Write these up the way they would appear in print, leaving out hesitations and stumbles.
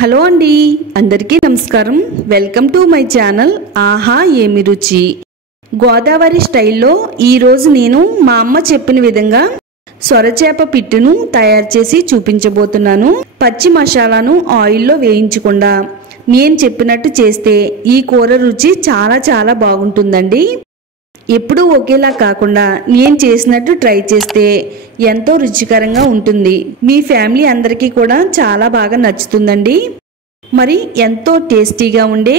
Hello అండి, అందరికీ నమస్కారం. వెల్కమ్ టు మై ఛానల్ ఆహా ఏమి రుచి. గోదావరి స్టైల్లో ఈరోజు నేను మా అమ్మ చెప్పిన విధంగా సొరచేప పిట్టును తయారు చేసి చూపించబోతున్నాను. పచ్చి మసాలాను ఆయిల్లో వేయించకుండా నేను చెప్పినట్టు చేస్తే ఈ కూర రుచి చాలా బాగుంటుందండి. ఎప్పుడూ ఒకేలా కాకుండా నేను చేసినట్టు ట్రై చేస్తే ఎంతో రుచికరంగా ఉంటుంది. మీ ఫ్యామిలీ అందరికీ కూడా చాలా బాగా నచ్చుతుందండి. మరి ఎంతో టేస్టీగా ఉండే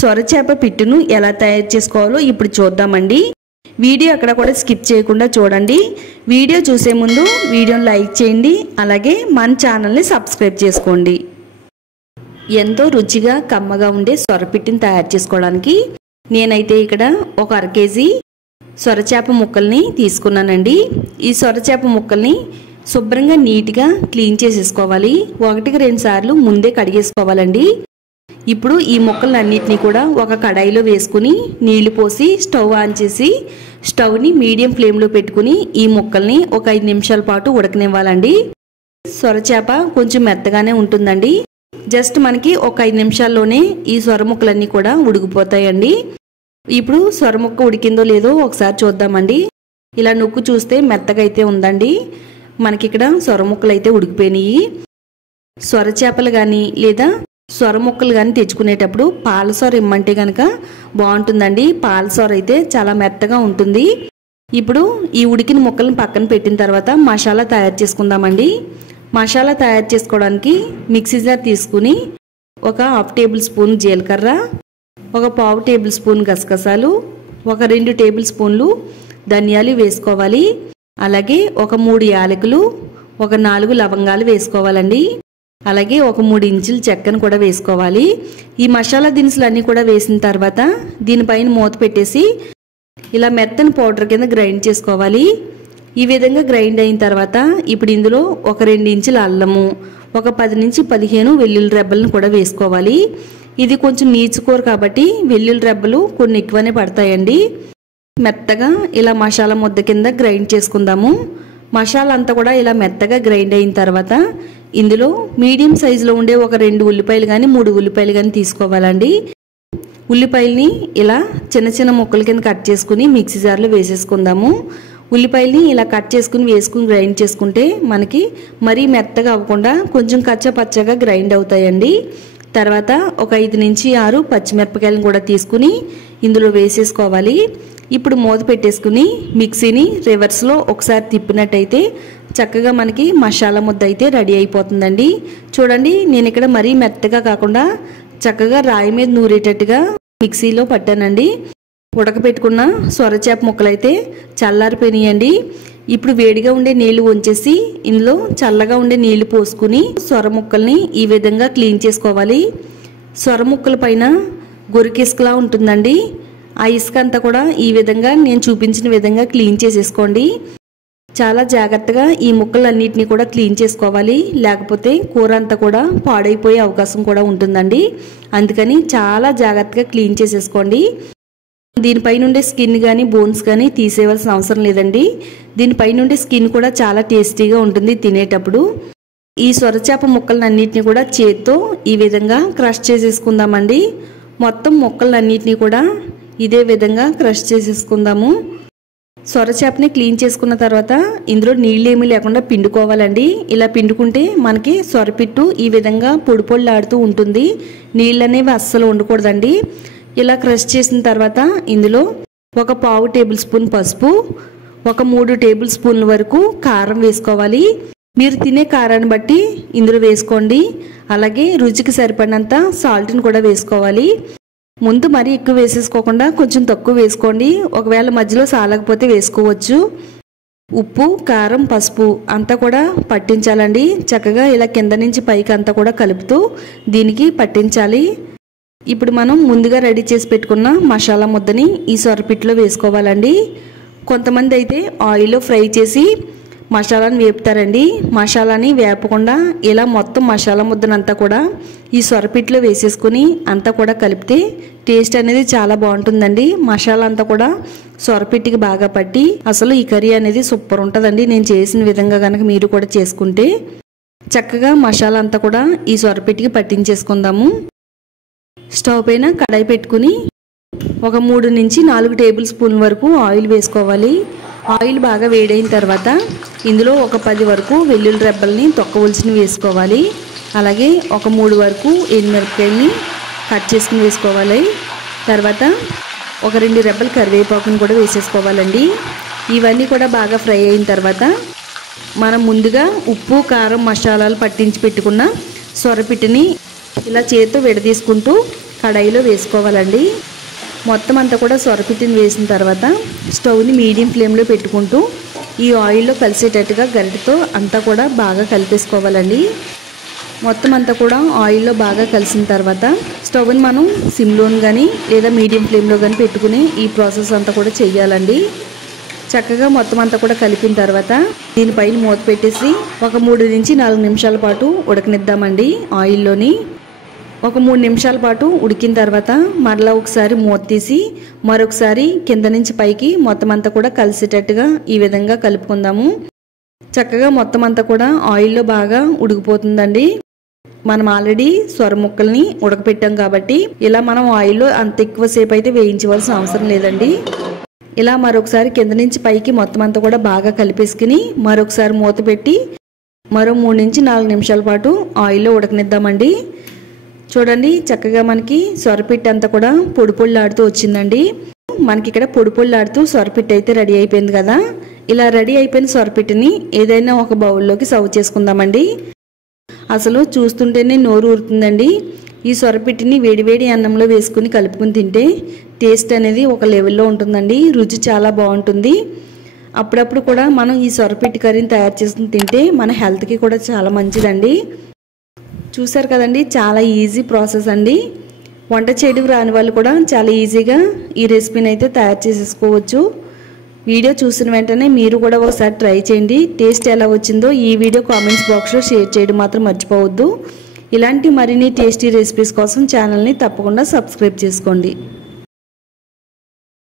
సొరచేప పిట్టును ఎలా తయారు చేసుకోవాలో ఇప్పుడు చూద్దామండి. వీడియో అక్కడ కూడా స్కిప్ చేయకుండా చూడండి. వీడియో చూసే ముందు వీడియోని లైక్ చేయండి, అలాగే మన ఛానల్ని సబ్స్క్రైబ్ చేసుకోండి. ఎంతో రుచిగా కమ్మగా ఉండే సొరపిట్టుని తయారు చేసుకోవడానికి నేనైతే ఇక్కడ ఒక 1/2 కేజీ సొరచేప ముక్కల్ని తీసుకున్నానండి. ఈ సొరచేప ముక్కల్ని శుభ్రంగా నీట్గా క్లీన్ చేసేసుకోవాలి. 1-2 సార్లు ముందే కడిగేసుకోవాలండి. ఇప్పుడు ఈ ముక్కలన్నిటినీ కూడా ఒక కడాయిలో వేసుకుని నీళ్లు పోసి స్టవ్ ఆన్ చేసి స్టవ్ని మీడియం ఫ్లేమ్లో పెట్టుకుని ఈ ముక్కల్ని ఒక 5 నిమిషాల పాటు ఉడకనివ్వాలండి. సొరచేప కొంచెం మెత్తగానే ఉంటుందండి. జస్ట్ మనకి ఒక 5 నిమిషాల్లోనే ఈ సొర ముక్కలన్నీ కూడా ఉడికిపోతాయండి. ఇప్పుడు సొర ముక్క ఉడికిందో లేదో ఒకసారి చూద్దామండి. ఇలా నొక్కు చూస్తే మెత్తగా అయితే ఉందండి. మనకి ఇక్కడ సొర ముక్కలు అయితే ఉడికిపోయినాయి. సొర చేపలు కానీ లేదా సొర ముక్కలు కానీ తెచ్చుకునేటప్పుడు పాలసొర ఇమ్మంటే కనుక బాగుంటుందండి. పాలసొర అయితే చాలా మెత్తగా ఉంటుంది. ఇప్పుడు ఈ ఉడికిన ముక్కలను పక్కన పెట్టిన తర్వాత మసాలా తయారు చేసుకుందామండి. మసాలా తయారు చేసుకోవడానికి మిక్సీ జార్ తీసుకుని ఒక 1/2 టేబుల్ స్పూన్ జీలకర్ర, ఒక 1/4 టేబుల్ స్పూన్ గసగసాలు, ఒక 2 టేబుల్ స్పూన్లు ధనియాలు వేసుకోవాలి. అలాగే ఒక 3 యాలకులు, ఒక 4 లవంగాలు వేసుకోవాలండి. అలాగే ఒక 3 ఇంచుల చెక్కను కూడా వేసుకోవాలి. ఈ మసాలా దినుసులు అన్నీ కూడా వేసిన తర్వాత దీనిపైన మూత పెట్టేసి ఇలా మెత్తని పౌడర్ కింద గ్రైండ్ చేసుకోవాలి. ఈ విధంగా గ్రైండ్ అయిన తర్వాత ఇప్పుడు ఇందులో ఒక 2 ఇంచుల అల్లము, ఒక 10 నుంచి 15 వెల్లుల్లి రెబ్బలను కూడా వేసుకోవాలి. ఇది కొంచెం నీచుకూర కాబట్టి వెల్లుల్లి రెబ్బలు కొన్ని ఎక్కువనే పడతాయండి. మెత్తగా ఇలా మసాలా ముద్ద కింద గ్రైండ్ చేసుకుందాము. మసాలా అంతా కూడా ఇలా మెత్తగా గ్రైండ్ అయిన తర్వాత ఇందులో మీడియం సైజులో ఉండే ఒక 2 ఉల్లిపాయలు కానీ 3 ఉల్లిపాయలు కానీ తీసుకోవాలండి. ఉల్లిపాయల్ని ఇలా చిన్న ముక్కల కింద కట్ చేసుకుని మిక్సీ జార్లో వేసేసుకుందాము. ఉల్లిపాయల్ని ఇలా కట్ చేసుకుని వేసుకుని గ్రైండ్ చేసుకుంటే మనకి మరీ మెత్తగా అవ్వకుండా కొంచెం కచ్చపచ్చగా గ్రైండ్ అవుతాయండి. తర్వాత ఒక 5 నుంచి 6 పచ్చిమిరపకాయలను కూడా తీసుకుని ఇందులో వేసేసుకోవాలి. ఇప్పుడు మూత పెట్టేసుకుని మిక్సీని రివర్స్లో ఒకసారి తిప్పినట్టయితే చక్కగా మనకి మసాలా ముద్ద అయితే రెడీ అయిపోతుందండి. చూడండి, నేను ఇక్కడ మరీ మెత్తగా కాకుండా చక్కగా రాయి మీద నూరేటట్టుగా మిక్సీలో పట్టానండి. ఉడకపెట్టుకున్న సొరచేప ముక్కలు అయితే చల్లారిపోయినాయండి. ఇప్పుడు వేడిగా ఉండే నీళ్లు వంచేసి ఇందులో చల్లగా ఉండే నీళ్లు పోసుకుని సొర ముక్కల్ని ఈ విధంగా క్లీన్ చేసుకోవాలి. సొర ముక్కల పైన గొరికిసుకలా ఉంటుందండి. ఆ ఇసుక అంతా కూడా ఈ విధంగా నేను చూపించిన విధంగా క్లీన్ చేసేసుకోండి. చాలా జాగ్రత్తగా ఈ ముక్కలన్నిటిని కూడా క్లీన్ చేసుకోవాలి. లేకపోతే కూర అంతా కూడా పాడైపోయే అవకాశం కూడా ఉంటుందండి. అందుకని చాలా జాగ్రత్తగా క్లీన్ చేసేసుకోండి. దీనిపై నుండే స్కిన్ కానీ బోన్స్ కానీ తీసేయవలసిన అవసరం లేదండి. దీనిపై నుండే స్కిన్ కూడా చాలా టేస్టీగా ఉంటుంది తినేటప్పుడు. ఈ సొరచేప ముక్కలన్నిటిని కూడా చేత్తో ఈ విధంగా క్రష్ చేసేసుకుందామండి. మొత్తం ముక్కలన్నిటిని కూడా ఇదే విధంగా క్రష్ చేసేసుకుందాము. సొరచేపని క్లీన్ చేసుకున్న తర్వాత ఇందులో నీళ్ళు ఏమీ లేకుండా పిండుకోవాలండి. ఇలా పిండుకుంటే మనకి సొరపిట్టు ఈ విధంగా పొడి పొడిలాడుతూ ఉంటుంది. నీళ్ళు అనేవి అస్సలు ఉండకూడదండి. ఇలా క్రష్ చేసిన తర్వాత ఇందులో ఒక 1/4 టేబుల్ స్పూన్ పసుపు, ఒక 3 టేబుల్ స్పూన్ల వరకు కారం వేసుకోవాలి. మీరు తినే కారాన్ని బట్టి ఇందులో వేసుకోండి. అలాగే రుచికి సరిపడినంత సాల్ట్ని కూడా వేసుకోవాలి. ముందు మరీ ఎక్కువ వేసేసుకోకుండా కొంచెం తక్కువ వేసుకోండి. ఒకవేళ మధ్యలో సాలకపోతే వేసుకోవచ్చు. ఉప్పు, కారం, పసుపు అంతా కూడా పట్టించాలండి. చక్కగా ఇలా కింద నుంచి పైకి అంతా కూడా కలుపుతూ దీనికి పట్టించాలి. ఇప్పుడు మనం ముందుగా రెడీ చేసి పెట్టుకున్న మసాలా ముద్దని ఈ సొరపిట్టులో వేసుకోవాలండి. కొంతమంది అయితే ఆయిల్లో ఫ్రై చేసి మసాలాని వేపుతారండి. మసాలాని వేపకుండా ఇలా మొత్తం మసాలా ముద్దనంతా కూడా ఈ సొరపిట్టులో వేసేసుకుని అంతా కూడా కలిపితే టేస్ట్ అనేది చాలా బాగుంటుందండి. మసాలా అంతా కూడా సొరపిట్టుకి బాగా పట్టి అసలు ఈ కర్రీ అనేది సూపర్ ఉంటుందండి. నేను చేసిన విధంగా కనుక మీరు కూడా చేసుకుంటే చక్కగా మసాలా అంతా కూడా ఈ సొరపిట్టికి పట్టించేసుకుందాము. స్టవ్ పైన కడాయి పెట్టుకుని ఒక 3 నుంచి 4 టేబుల్ స్పూన్ల వరకు ఆయిల్ వేసుకోవాలి. ఆయిల్ బాగా వేడైన తర్వాత ఇందులో ఒక 10 వరకు వెల్లుల్లి రెబ్బల్ని తొక్కవలసిని వేసుకోవాలి. అలాగే ఒక 3 వరకు ఎండుమిరపకాయలని కట్ చేసుకుని వేసుకోవాలి. తర్వాత ఒక 2 రెబ్బల కరివేపాకుని కూడా వేసేసుకోవాలండి. ఇవన్నీ కూడా బాగా ఫ్రై అయిన తర్వాత మనం ముందుగా ఉప్పు కారం మసాలాలు పట్టించి పెట్టుకున్న సొరపిట్టిని ఇలా చేతితో విడదీసుకుంటూ కడాయిలో వేసుకోవాలండి. మొత్తం అంతా కూడా సొరపిట్టిని వేసిన తర్వాత స్టవ్ని మీడియం ఫ్లేమ్లో పెట్టుకుంటూ ఈ ఆయిల్లో కలిసేటట్టుగా గరిటెతో అంతా కూడా బాగా కలిపేసుకోవాలండి. మొత్తం అంతా కూడా ఆయిల్లో బాగా కలిసిన తర్వాత స్టవ్ని మనం సిమ్లోని కానీ లేదా మీడియం ఫ్లేమ్లో కానీ పెట్టుకుని ఈ ప్రాసెస్ అంతా కూడా చెయ్యాలండి. చక్కగా మొత్తం అంతా కూడా కలిపిన తర్వాత దీనిపైన మూత పెట్టేసి ఒక 3 నుంచి 4 నిమిషాల పాటు ఉడకనిద్దామండి. ఆయిల్లోని ఒక 3 నిమిషాల పాటు ఉడికిన తర్వాత మరలా ఒకసారి మూత తీసి మరొకసారి కింద నుంచి పైకి మొత్తం అంతా కూడా కలిసేటట్టుగా ఈ విధంగా కలుపుకుందాము. చక్కగా మొత్తం అంతా కూడా ఆయిల్లో బాగా ఉడికిపోతుందండి. మనం ఆల్రెడీ సొర ముక్కల్ని ఉడకపెట్టాం కాబట్టి ఇలా మనం ఆయిల్లో అంత ఎక్కువసేపు అయితే వేయించవలసిన అవసరం లేదండి. ఇలా మరొకసారి కింద నుంచి పైకి మొత్తం అంతా కూడా బాగా కలిపేసుకుని మరొకసారి మూత పెట్టి మరో 3 నుంచి 4 నిమిషాల పాటు ఆయిల్లో ఉడకనిద్దామండి. చూడండి చక్కగా మనకి సొరపిట్టు అంతా కూడా పొడి పొడిలాడుతూ వచ్చిందండి. మనకి ఇక్కడ పొడి పొడిలాడుతూ సొరపిట్టు అయితే రెడీ అయిపోయింది కదా. ఇలా రెడీ అయిపోయిన సొరపిట్టుని ఏదైనా ఒక బౌల్లోకి సర్వ్ చేసుకుందామండి. అసలు చూస్తుంటేనే నోరు ఊరుతుందండి. ఈ సొరపిట్టిని వేడివేడి అన్నంలో వేసుకుని కలుపుకుని తింటే టేస్ట్ అనేది ఒక లెవెల్లో ఉంటుందండి. రుచి చాలా బాగుంటుంది. అప్పుడప్పుడు కూడా మనం ఈ సొరపిట్టి కర్రీని తయారు చేసుకుని తింటే మన హెల్త్కి కూడా చాలా మంచిదండి. చూసారు కదండి, చాలా ఈజీ ప్రాసెస్ అండి. వంట చేయడం రాని వాళ్ళు కూడా చాలా ఈజీగా ఈ రెసిపీని అయితే తయారు చేసేసుకోవచ్చు. వీడియో చూసిన వెంటనే మీరు కూడా ఒకసారి ట్రై చేయండి. టేస్ట్ ఎలా వచ్చిందో ఈ వీడియో కామెంట్స్ బాక్స్లో షేర్ చేయడం మాత్రం మర్చిపోవద్దు. ఇలాంటి మరిన్ని టేస్టీ రెసిపీస్ కోసం ఛానల్ని తప్పకుండా సబ్స్క్రైబ్ చేసుకోండి.